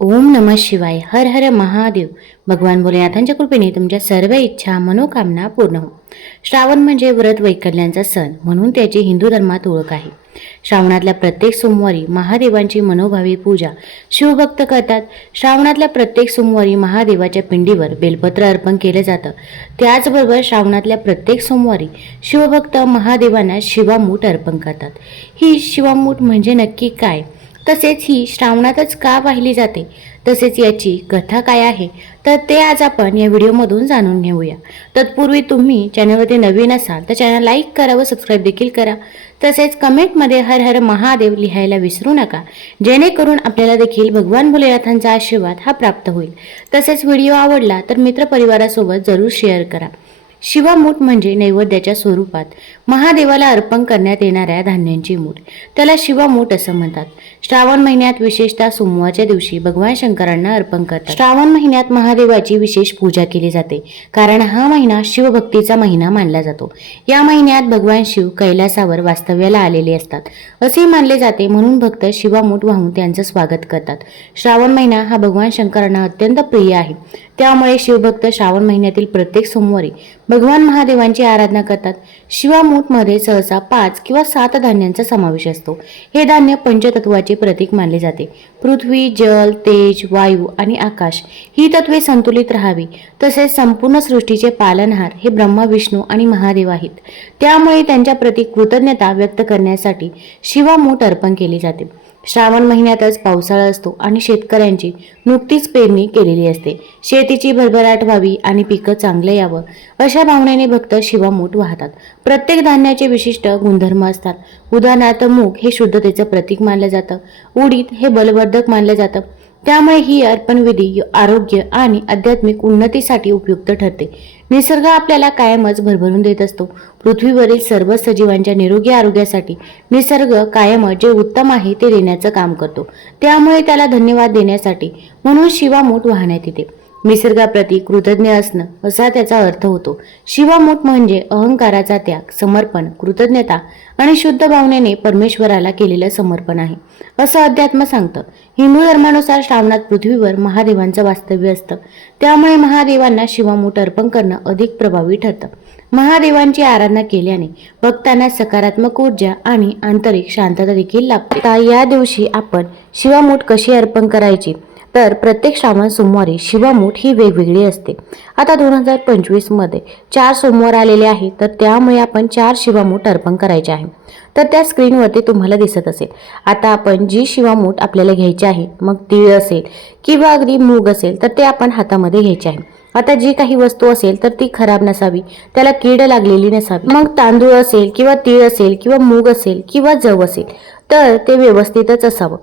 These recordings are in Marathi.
ओम नम शिवाय हर हर महादेव. भगवान भोलेनाथांच्या कृपेने तुमच्या सर्व इच्छा मनोकामना पूर्ण हो. श्रावण म्हणजे व्रत वैकल्यांचा सण म्हणून त्याची हिंदू धर्मात ओळख आहे. श्रावणातल्या प्रत्येक सोमवारी महादेवांची मनोभावी पूजा शिवभक्त करतात. श्रावणातल्या प्रत्येक सोमवारी महादेवाच्या पिंडीवर बेलपत्र अर्पण केलं जातं. त्याचबरोबर श्रावणातल्या प्रत्येक सोमवारी शिवभक्त महादेवांना शिवामूठ अर्पण करतात. ही शिवामूठ म्हणजे नक्की काय? तसेच ही श्रावणातच का वाहिली जाते? तसेच याची कथा काय आहे? तर ते आज आपण या व्हिडिओमधून जाणून घेऊया. तत्पूर्वी तुम्ही चॅनलवरती नवीन असाल तर चॅनल लाईक करा व सबस्क्राईब देखील करा. तसेच कमेंटमध्ये हर हर महादेव लिहायला विसरू नका. जेणेकरून आपल्याला देखील भगवान भोलेनाथांचा आशीर्वाद हा प्राप्त होईल. तसेच व्हिडिओ आवडला तर मित्रपरिवारासोबत जरूर शेअर करा. शिवामूठ म्हणजे नैवेद्याच्या स्वरूपात. महादेवाला अर्पण करण्यात येणाऱ्या धान्यांची मूठ. त्याला शिवामूठ असं म्हणतात. श्रावण महिन्यात विशेषतः सोमवारच्या दिवशी भगवान शंकरांना अर्पण करतात. श्रावण महिन्यात महादेवाची विशेष पूजा केली जाते. कारण हा महिना शिवभक्तीचा महिना मानला जातो. या महिन्यात भगवान शिव कैलासावर वास्तव्याला आलेले असतात. असे मानले जाते म्हणून भक्त शिवामूठ वाहून त्यांचं स्वागत करतात. श्रावण महिना हा भगवान शंकरांना अत्यंत प्रिय आहे. त्यामुळे शिवभक्त श्रावण महिन्यातील प्रत्येक सोमवारी भगवान महादेवांची आराधना करतात. शिवामूठमध्ये सहसा पाच किंवा सात धान्यांचा समावेश असतो. हे धान्य पंचतत्वाचे प्रतीक मानले जाते. पृथ्वी जल तेज वायू आणि आकाश ही तत्वे संतुलित राहावी. तसेच संपूर्ण सृष्टीचे पालनहार हे ब्रह्मा विष्णू आणि महादेव आहेत. त्यामुळे त्यांच्या प्रती कृतज्ञता व्यक्त करण्यासाठी शिवामूठ अर्पण केली जाते. श्रावण महिन्यातच पावसाळा असतो आणि शेतकऱ्यांची नुकतीच पेरणी केलेली असते. शेतीची भरभराट व्हावी आणि पिकं चांगलं यावं अशा भावनेने भक्त शिवामूठ वाहतात. प्रत्येक धान्याचे विशिष्ट गुणधर्म असतात. उदाहरणार्थ मूग हे शुद्धतेचं प्रतीक मानलं जातं. उडीद हे बलवर्धक मानलं जातं. त्यामुळे ही अर्पणविधी आरोग्य आणि आध्यात्मिक उन्नतीसाठी उपयुक्त ठरते. निसर्ग आपल्याला कायमच भरभरून देत असतो. पृथ्वीवरील सर्व सजीवांच्या निरोगी आरोग्यासाठी निसर्ग कायमच जे उत्तम आहे ते देण्याचं काम करतो. त्यामुळे त्याला धन्यवाद देण्यासाठी म्हणून शिवामूठ वाहण्यात येते. निसर्गाप्रती कृतज्ञ असणं असा त्याचा अर्थ होतो. शिवामूठ म्हणजे अहंकाराचा त्याग समर्पण कृतज्ञता आणि शुद्ध भावनेने परमेश्वराला केलेलं समर्पण आहे. असं अध्यात्म सांगतं. हिंदू धर्मानुसार श्रावणात पृथ्वीवर महादेवांचं वास्तव्य असतं. त्यामुळे महादेवांना शिवामूठ अर्पण करणं अधिक प्रभावी ठरतं. महादेवांची आराधना केल्याने भक्तांना सकारात्मक ऊर्जा आणि आंतरिक शांतता देखील लाभते. आता या दिवशी आपण शिवामूठ कशी अर्पण करायची? तर प्रत्येक श्रावण सोमवारी शिवामूठ ही वेगवेगळी असते. आता दोन हजार पंचवीसमध्ये चार सोमवार आलेले आहे तर त्यामुळे आपण चार शिवामूठ अर्पण करायचे आहे. तर त्या स्क्रीनवरती तुम्हाला दिसत असेल. आता आपण जी शिवामूठ आपल्याला घ्यायची आहे मग तीळ असेल किंवा अगदी मूग असेल तर ते आपण हातामध्ये घ्यायचे आहे. आता जी काही वस्तू असेल तर ती खराब नसावी त्याला कीड लागलेली नसावी. मग तांदूळ असेल किंवा तीळ असेल किंवा मूग असेल किंवा जव असेल तर ते व्यवस्थितच असावं.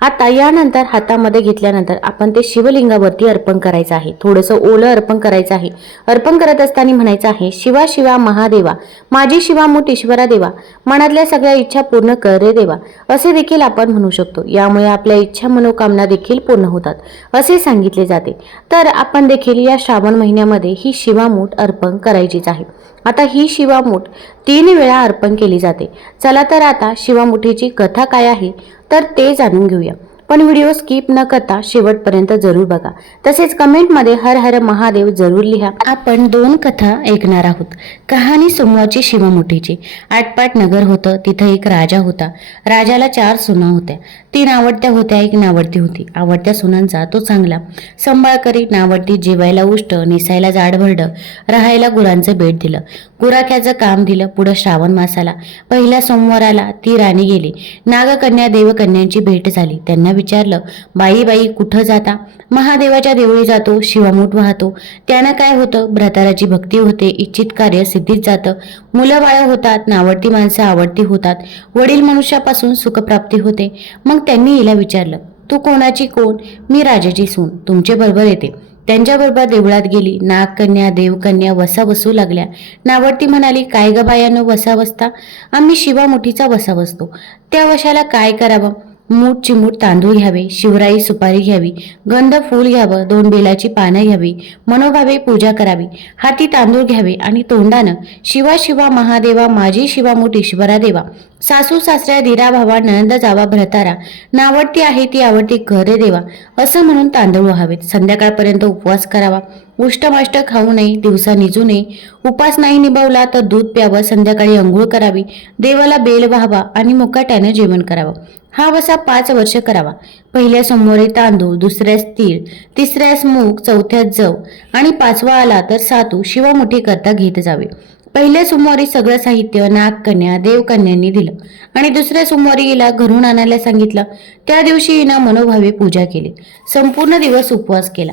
आता यानंतर हातामध्ये घेतल्यानंतर आपण ते शिवलिंगावरती अर्पण करायचं आहे. थोडंसं ओलं अर्पण करायचं आहे. अर्पण करत असताना म्हणायचं आहे शिवा शिवा महादेवा माझी शिवा मूठ ईश्वरा देवा मनातल्या सगळ्या इच्छा पूर्ण कर रे देवा. असे देखील आपण म्हणू शकतो. यामुळे आपल्या इच्छा मनोकामना देखील पूर्ण होतात. असे सांगितले जाते. तर आपण देखील या श्रावण महिन्यामध्ये ही शिवामूठ अर्पण करायचीच आहे. आता ही शिवामूठ तीन वेळा अर्पण केली जाते. चला तर आता शिवामुठीची कथा काय आहे? तर ते जाणून घेऊया. पण व्हिडिओ स्किप न करता शेवटपर्यंत जरूर बघा. तसेच कमेंटमध्ये हर हर महादेव जरूर लिहा. आपण दोन कथा ऐकणार आहोत. कहाणी सोमवारची शिवमुठीची आटपाट नगर होतं तिथं एक राजा होता. राजाला चार सुना होत्या. तीन आवडत्या होत्या एक नावडती होती. आवडत्या सुनांचा तो चांगला. संभाळ करी नावडती जेवायला उष्ट निसायला जाडभरड राहायला गुरांचं बेट दिलं. गुराख्याचं काम दिलं पुढं श्रावण मासाला. पहिल्या सोमवाराला ती राणी गेली. नागकन्या देवकन्यांची भेट झाली. त्यांना विचारलं बाई बाई कुठं जाता? महादेवाच्या देवळी जातो शिवामूठ वाहतो. त्यानं काय होतं? भ्रताराची भक्ती होते इच्छित कार्य सिद्धीत जातं. मुलं बाळं होतात नावडती माणसं आवडती होतात. वडील मनुष्यापासून सुखप्राप्ती होते. मग त्यांनी हिला विचारलं तू कोणाची कोण? मी राजाची सून तुमचे बरोबर येते. त्यांच्याबरोबर देवळात गेली. नागकन्या देवकन्या वसा बसू लागल्या. नावडती म्हणाली काय ग बायानं वसा बसता आम्ही शिवामुठीचा वसा बसतो त्या वशाला काय करावं? मूठ चिमूट तांदूळ घ्यावे शिवराई सुपारी घ्यावी गंध फूल घ्यावं दोन बेलाची पानं घ्यावी मनोभावे पूजा करावी. हाती तांदूळ घ्यावे आणि तोंडानं शिवा शिवा महादेवा माझी शिवा मूठ ईश्वरा देवा. सासू सासऱ्या दिरा भावा नंद जावा भरतारा नावडती आहे ती आवडती घरे देवा. असं म्हणून तांदूळ व्हावेत. संध्याकाळपर्यंत उपवास करावा. उष्टमाष्ट खाऊ नये दिवसा निजू नये. उपास नाही निभावला तर दूध प्यावं. संध्याकाळी अंघोळ करावी. देवाला बेल व्हावा आणि मुकाट्यानं जेवण करावं. हा वसा पाच वर्ष करावा. पहिल्या सोमवारी तांदूळ दुसऱ्यास तीळ तिसऱ्यास मूग चौथ्यात जव आणि पाचवा आला तर सातू शिवामुठी करता घेत जावे. पहिल्या सोमवारी सगळं साहित्य नागकन्या देवकन्यांनी दिलं आणि दुसऱ्या सोमवारी हिला घरून आणायला सांगितलं. त्या दिवशी हिनं मनोभावे पूजा केली. संपूर्ण दिवस उपवास केला.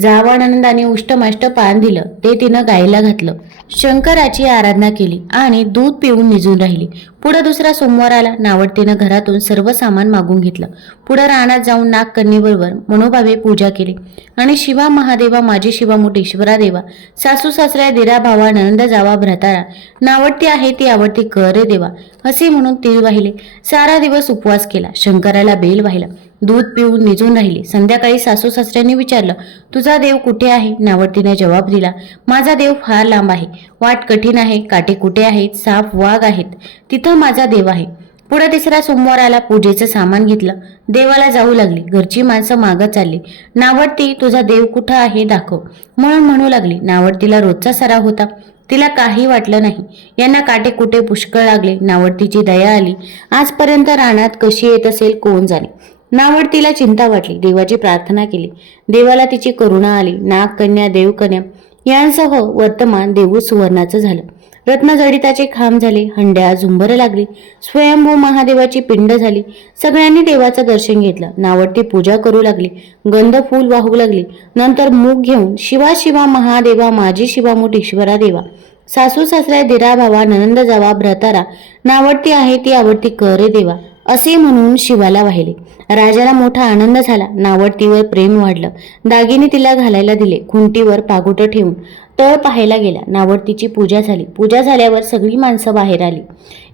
जावानंदाने उष्टमाष्ट पान दिलं. ते तिनं गायला घातलं. शंकराची आराधना केली आणि दूध पिऊन निजून राहिली. पुढं दुसरा सोमवार आला. नावडतीनं घरातून सर्व सामान मागून घेतलं. पुढं रानात जाऊन नागकन्येबरोबर मनोभावे पूजा केली. आणि शिवा महादेवा माझी शिवा ईश्वरा देवा सासू सासऱ्या दिरा भावा नंद जावा भ्रतारा नावडती आहे ती आवडती कर रे देवा असे म्हणून तीळ वाहिले. सारा दिवस उपवास केला. शंकराला बेल वाहिला. दूध पिऊन निजून राहिली. संध्याकाळी सासू सासऱ्यांनी विचारलं तुझा देव कुठे आहे? नावडतीने जबाब दिला माझा देव फार लांब आहे. वाट कठीण आहे. काटे कुठे आहेत? साप वाघ आहेत. तिथं माझा देव आहे. पुढे तिसरा सोमवार आला पूजेचं सामान घेतलं. देवाला जाऊ लागली. घरची माणसं मागत चालली. नावडती तुझा देव कुठं आहे? दाखव. म्हणून म्हणू लागली. नावडतीला रोजचा सराव होता. तिला काही वाटलं नाही. यांना काटे कुठे पुष्कळ लागले. नावडतीची दया आली. आजपर्यंत रानात कशी येत असेल कोण जाणे. नावडतीला चिंता वाटली. देवाची प्रार्थना केली. देवाला तिची करुणा आली. नागकन्या देवकन्या यांसह वर्तमान देऊ सुवर्णाचं झालं. रत्नजडिताचे खांब झाले. हंड्या झुंबर लागली. स्वयंभू महादेवाची पिंड झाली. सगळ्यांनी देवाचं दर्शन घेतलं. नावडती पूजा करू लागली. गंध फूल वाहू लागली. नंतर मूग घेऊन शिवा शिवा महादेवा माझी शिवा ईश्वरा देवा सासू सासऱ्या दिरा भावा ननंद जावा भ्रतारा नावडती आहे ती आवडती करे देवा. असे म्हणून शिवाला वाहिले. राजाला मोठा आनंद झाला. नावडतीवर प्रेम वाढलं. दागिने तिला घालायला दिले. खुंटीवर पागोटं ठेवून तळ पाहायला गेला. नावडतीची पूजा झाली. पूजा झाल्यावर सगळी माणसं बाहेर आली.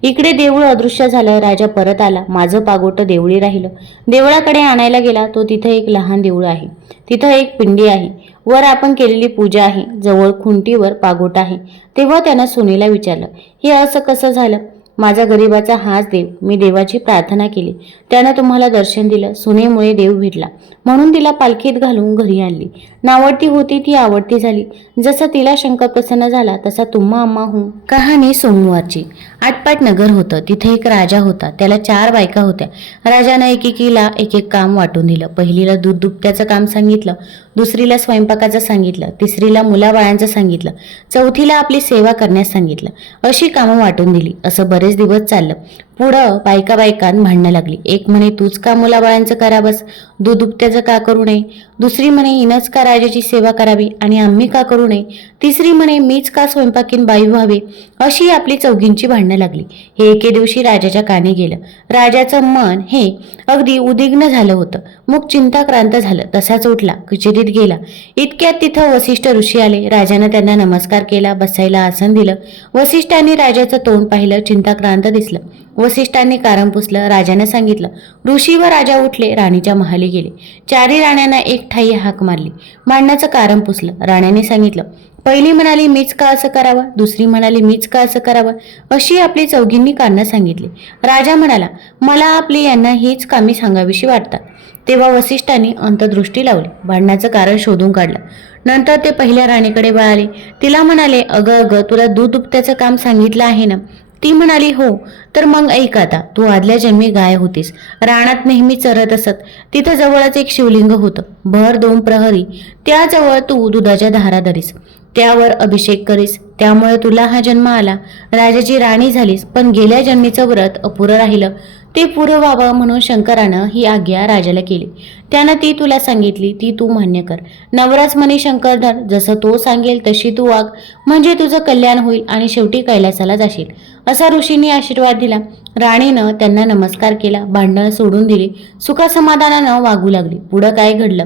इकडे देऊळ अदृश्य झालं. राजा परत आला. माझं पागोटं देवळी राहिलं. देवळाकडे आणायला गेला. तो तिथं एक लहान देऊळ आहे. तिथं एक पिंडी आहे. वर आपण केलेली पूजा आहे. जवळ खुंटीवर पागोट आहे. तेव्हा त्यानं सुनेला विचारलं हे असं कसं झालं? माझा गरिबाचा हाच देव. मी देवाची प्रार्थना केली. त्यानं तुम्हाला दर्शन दिलं. सुनेमुळे देव भेटला म्हणून तिला पालखीत घालून घरी आणली. नावडती होती ती आवडती झाली. जसं तिला शंकर प्रसन्न झाला तसा तुम्हा अम्मा हूं. कहाणी सोमवारची. आटपाट नगर होतं. तिथे एक राजा होता. त्याला चार बायका होत्या. राजानं एकेकीला एक एक काम वाटून दिलं. पहिलीला दूध दुपत्याचं काम सांगितलं. दुसरीला स्वयंपाकाचं सांगितलं. तिसरीला मुलाबाळांचं सांगितलं. चौथीला आपली सेवा करण्यास सांगितलं. अशी कामं वाटून दिली. असं बरेच दिवस चाललं. पुढं बायका बायकान भांडणं लागली. एक म्हणे तूच का मुलाबाळांचं करा बस दूध उपत्याचं का करू नये? दुसरी म्हणे हिनंच का राजाची सेवा करावी? आणि आम्ही का करू नये? तिसरी म्हणे मीच का स्वयंपाकीन बाई व्हावे? अशी आपली चौघींची भांडणं लागली. हे एके दिवशी राजाच्या कानी गेलं. राजाचं मन हे अगदी उद्विग्न झालं होतं. मग चिंताक्रांत झालं. तसाच उठला कचेरीत गेला. इतक्यात तिथं वसिष्ठ ऋषी आले. राजानं त्यांना नमस्कार केला बसायला आसन दिलं. वसिष्ठांनी राजाचं तोंड पाहिलं चिंताक्रांत दिसलं. वसिष्ठांनी कारण पुसलं राजाने सांगितलं ऋषी व राजा उठले राणीच्या महाली गेले. चारी राण्यांना एक ठाई हाक मारली. मांडण्याचं कारण पुसलं. राण्याने सांगितलं पहिली म्हणाली मीच का असं करावं? दुसरी म्हणाली मीच का असं करावं? अशी आपली चौघींनी कारणं सांगितली. राजा म्हणाला मला आपली यांना हीच कामी सांगावीशी वाटतात. तेव्हा वसिष्ठांनी अंतदृष्टी लावली. भांडण्याचं कारण शोधून काढलं. नंतर ते पहिल्या राणीकडे वळाले. तिला म्हणाले अगं अगं तुला दूध उपत्याचं काम सांगितलं आहे ना? ती म्हणाली हो तर मग ऐक आता तू आदल्या जन्मी गाय होतीस. रानात नेहमी चरत असत. तिथं जवळच एक शिवलिंग होतं. भर दोन प्रहरी. त्याजवळ तू दुधाच्या धारा धरीस. त्यावर अभिषेक करीस. त्यामुळे तुला हा जन्म आला. राजाची राणी झालीस पण गेल्या जन्मीचं व्रत अपुरं राहिलं. ते पुरं व्हावं म्हणून शंकरानं ही आज्ञा राजाला केली. त्यानं ती तुला सांगितली ती तू मान्य कर. नवराच म्हणे शंकरधर जसं तो सांगेल तशी तू वाग. म्हणजे तुझं कल्याण होईल आणि शेवटी कैलासाला जाशील. असा ऋषींनी आशीर्वाद दिला. राणीनं त्यांना नमस्कार केला. भांडणं सोडून दिली. सुखासमाधानानं वागू लागली. पुढं काय घडलं?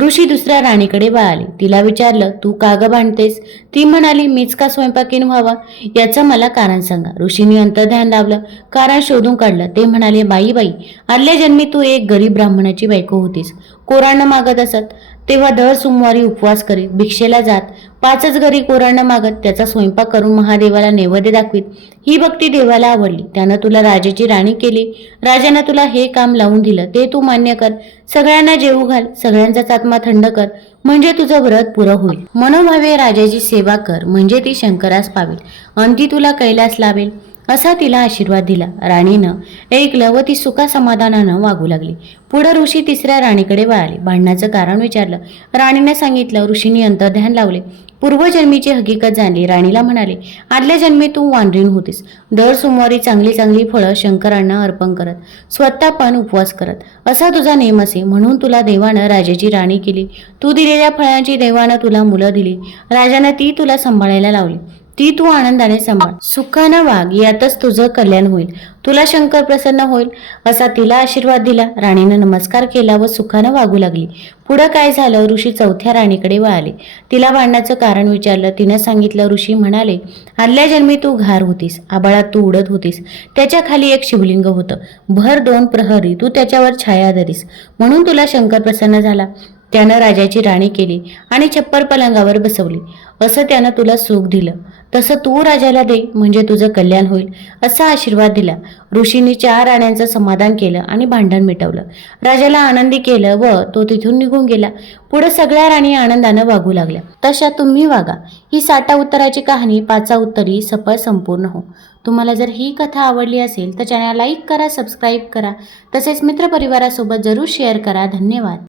ऋषी दुसऱ्या राणीकडे वळाली. तिला विचारलं तू का ग भांडतेस ती म्हणाली मीच का स्वयंपाकीन व्हावा? याचं मला कारण सांगा. ऋषीने अंतर्ध्यान लावलं. कारण शोधून काढलं. ते म्हणाले बाई बाई आदल्या जन्मी तू एक गरीब ब्राह्मणाची बायको होतीस. कोराणं मागत असत. तेव्हा दर सोमवारी उपवास करीत भिक्षेला जात पाचच घरी कोराणं मागत त्याचा स्वयंपाक करून महादेवाला नैवेद्य दाखवीत. ही भक्ती देवाला आवडली. त्यानं तुला राजाची राणी केली. राजानं तुला हे काम लावून दिलं. ते तू मान्य कर. सगळ्यांना जेवू घाल. सगळ्यांचाच आत्मा थंड कर. म्हणजे तुझं व्रत पुरं होईल. मनोभावे राजाची सेवा कर. म्हणजे ती शंकरास पावेल. अंती तुला कैलास लावेल. असा तिला आशीर्वाद दिला. राणीनं ऐकलं व ती सुखा समाधानानं वागू लागली. पुढं ऋषी तिसऱ्या राणीकडे वळाले. भांडणाचं कारण विचारलं. राणीने सांगितलं ऋषींनी अंतर्ध्यान लावले. पूर्वजन्मीची हकीकत जाणली. राणीला म्हणाले आदल्या जन्मी तू वानरीण होतीस. दर सोमवारी चांगली चांगली फळं शंकरांना अर्पण करत स्वतः पण उपवास करत. असा तुझा नेम असे. म्हणून तुला देवानं राजाची राणी केली. तू दिलेल्या फळांची देवानं तुला मुलं दिली. राजानं ती तुला सांभाळायला लावली. ती तू आनंदाने सांभाळ. सुखानं वाघ यातच तुझं कल्याण होईल. तुला शंकर प्रसन्न होईल असा तिला आशीर्वाद दिला. राणीनं नमस्कार केला व सुखानं वागू लागली. पुढं काय झालं? ऋषी चौथ्या राणीकडे वळाले. तिला भांडण्याचं कारण विचारलं. तिनं सांगितलं ऋषी म्हणाले आदल्या जन्मी तू घार होतीस आबाळात तू उडत होतीस. त्याच्याखाली एक शिवलिंग होतं. भर दोन प्रहरी तू त्याच्यावर छाया धरीस. म्हणून तुला शंकर प्रसन्न झाला. त्यानं राजाची राणी केली आणि छप्पर पलंगावर बसवली. असं त्यानं तुला सुख दिलं. तसं तू राजाला दे म्हणजे तुझं कल्याण होईल असा आशीर्वाद दिला. ऋषींनी चार राण्यांचं समाधान केलं आणि भांडण मिटवलं. राजाला आनंदी केलं व तो तिथून निघून गेला. पुढे सगळ्या राणी आनंदानं वागू लागल्या. तशा तुम्ही वागा. ही साठा उत्तराची कहाणी पाचा उत्तरी सफळ संपूर्ण हो. तुम्हाला जर ही कथा आवडली असेल तर चॅनल लाईक करा सबस्क्राईब करा. तसेच मित्रपरिवारासोबत जरूर शेअर करा. धन्यवाद.